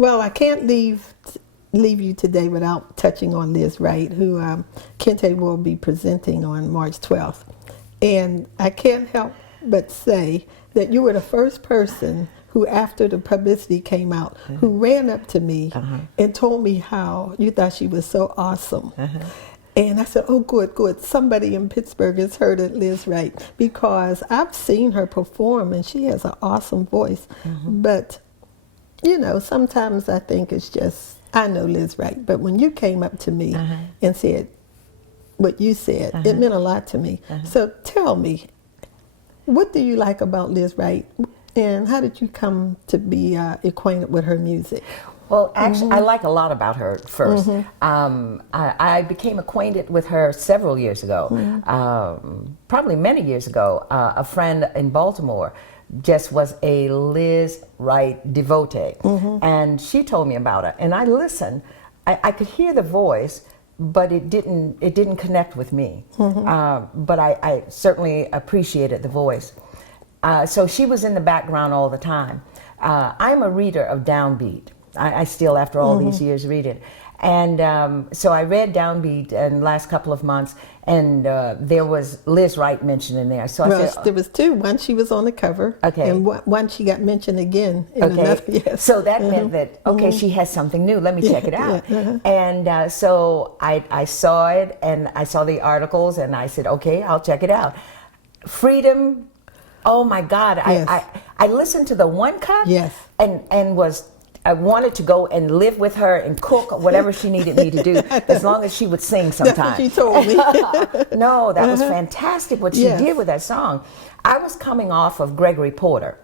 Well, I can't leave you today without touching on Lizz Wright, who Kente will be presenting on March 12th. And I can't help but say that you were the first person who, after the publicity came out, who ran up to me and told me how you thought she was so awesome. And I said, oh, good. Somebody in Pittsburgh has heard of Lizz Wright, because I've seen her perform and she has an awesome voice. But, you know, sometimes I think it's just, I know Lizz Wright, but when you came up to me and said what you said, it meant a lot to me. So tell me, what do you like about Lizz Wright, and how did you come to be acquainted with her music? Well, actually, I like a lot about her first. I became acquainted with her several years ago, probably many years ago. A friend in Baltimore just was a Lizz Wright devotee, and she told me about her, and I listened. I could hear the voice, but it didn't connect with me. But I certainly appreciated the voice. So she was in the background all the time. I'm a reader of Downbeat. I still, after all these years, read it. And so I read Downbeat in the last couple of months, and there was Lizz Wright mentioned in there. So I said, there was two. One, she was on the cover, and one she got mentioned again in another. Yes. So that meant that, okay, she has something new. Let me check it out. And so I saw it, and I saw the articles, and I said, okay, I'll check it out. Freedom, oh my God. I listened to the one cut, and I wanted to go and live with her and cook whatever she needed me to do, as long as she would sing sometime. That's what she told me. No, that was fantastic what she did with that song. I was coming off of Gregory Porter,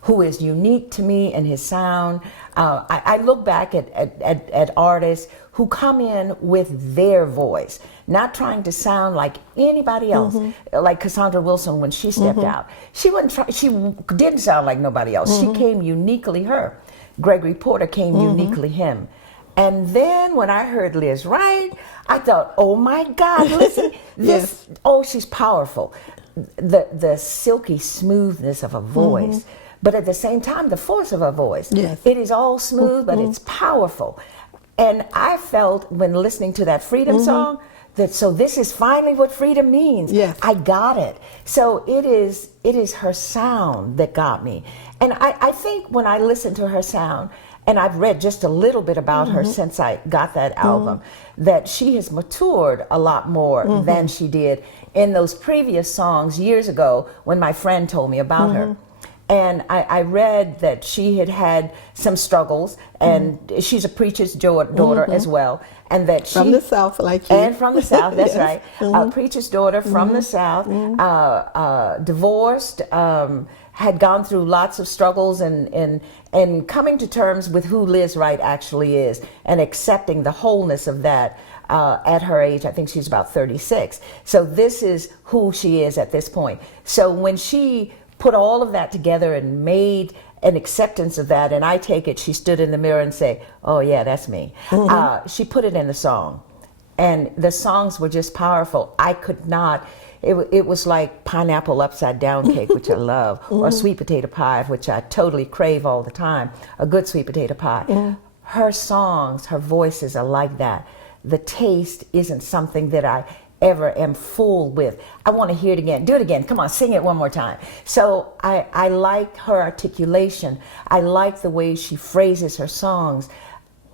who is unique to me in his sound. I look back at artists who come in with their voice, not trying to sound like anybody else, like Cassandra Wilson when she stepped out. She didn't sound like nobody else. She came uniquely her. Gregory Porter came uniquely him. And then when I heard Lizz Wright, I thought, oh my God, listen, this, oh, she's powerful. The silky smoothness of a voice, but at the same time, the force of her voice. It is all smooth, but it's powerful. And I felt when listening to that Freedom song, that so this is finally what freedom means. I got it. So it is her sound that got me. And I think when I listen to her sound, and I've read just a little bit about her since I got that album, that she has matured a lot more than she did in those previous songs years ago when my friend told me about her. And I read that she had some struggles, and she's a preacher's daughter as well. And that she from the South, like you. And from the South, that's right. A preacher's daughter from the South, divorced, had gone through lots of struggles, and coming to terms with who Lizz Wright actually is, and accepting the wholeness of that at her age. I think she's about 36. So this is who she is at this point. So when she put all of that together and made an acceptance of that, and I take it she stood in the mirror and say, oh yeah, that's me. She put it in the song, and the songs were just powerful. I could not, it was like pineapple upside down cake, which I love, or sweet potato pie, which I totally crave all the time, a good sweet potato pie. Her songs, her voices are like that. The taste isn't something that I ever am fooled with. I want to hear it again. Do it again. Come on, sing it one more time. So I like her articulation. I like the way she phrases her songs.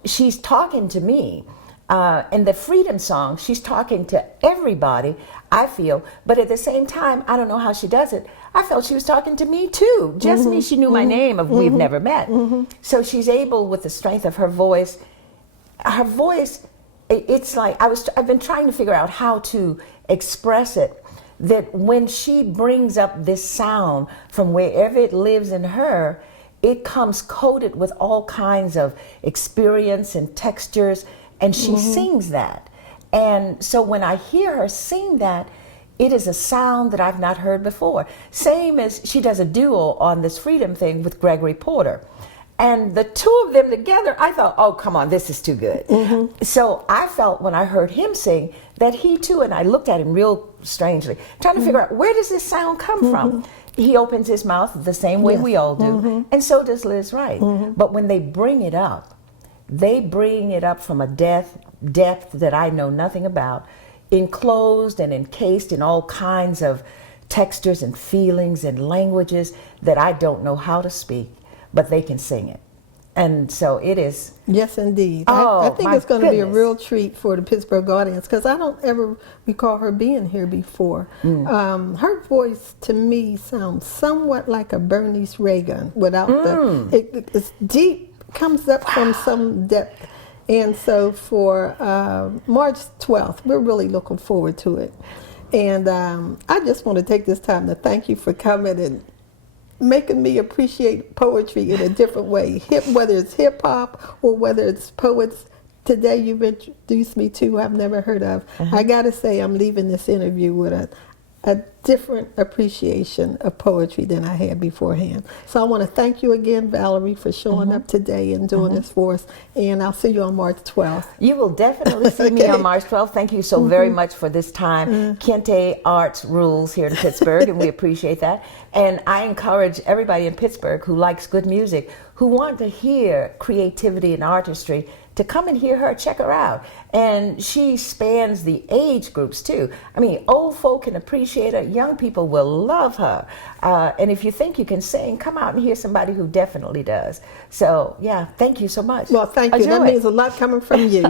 She's talking to me. In the Freedom song, she's talking to everybody, I feel, but at the same time, I don't know how she does it. I felt she was talking to me too, just me. She knew my name, of we've never met. So she's able, with the strength of her voice, it's like, I've been trying to figure out how to express it, that when she brings up this sound from wherever it lives in her, it comes coated with all kinds of experience and textures, and she sings that. And so when I hear her sing that, it is a sound that I've not heard before. Same as she does a duo on this Freedom thing with Gregory Porter. And the two of them together, I thought, oh, come on, this is too good. So I felt when I heard him sing that he too, and I looked at him real strangely, trying to figure out, where does this sound come from? he opens his mouth the same way we all do, and so does Lizz Wright. But when they bring it up from a depth that I know nothing about, enclosed and encased in all kinds of textures and feelings and languages that I don't know how to speak, but they can sing it. And so it is. Yes, indeed. Oh, I think it's going to be a real treat for the Pittsburgh audience, because I don't ever recall her being here before. Her voice, to me, sounds somewhat like a Bernice Reagan without it's deep, comes up from some depth. And so for March 12th, we're really looking forward to it. And I just want to take this time to thank you for coming and making me appreciate poetry in a different way, whether it's hip hop or whether it's poets today you've introduced me to I've never heard of. I gotta say, I'm leaving this interview with a different appreciation of poetry than I had beforehand. So I want to thank you again, Valerie, for showing up today and doing this for us. And I'll see you on March 12th. You will definitely see me on March 12th. Thank you so very much for this time. Kente Arts rules here in Pittsburgh, and we appreciate that. And I encourage everybody in Pittsburgh who likes good music, who want to hear creativity and artistry, to come and hear her, check her out. And she spans the age groups too. I mean, old folk can appreciate her, young people will love her. And if you think you can sing, come out and hear somebody who definitely does. So yeah, thank you so much. Well, thank you. That means a lot coming from you.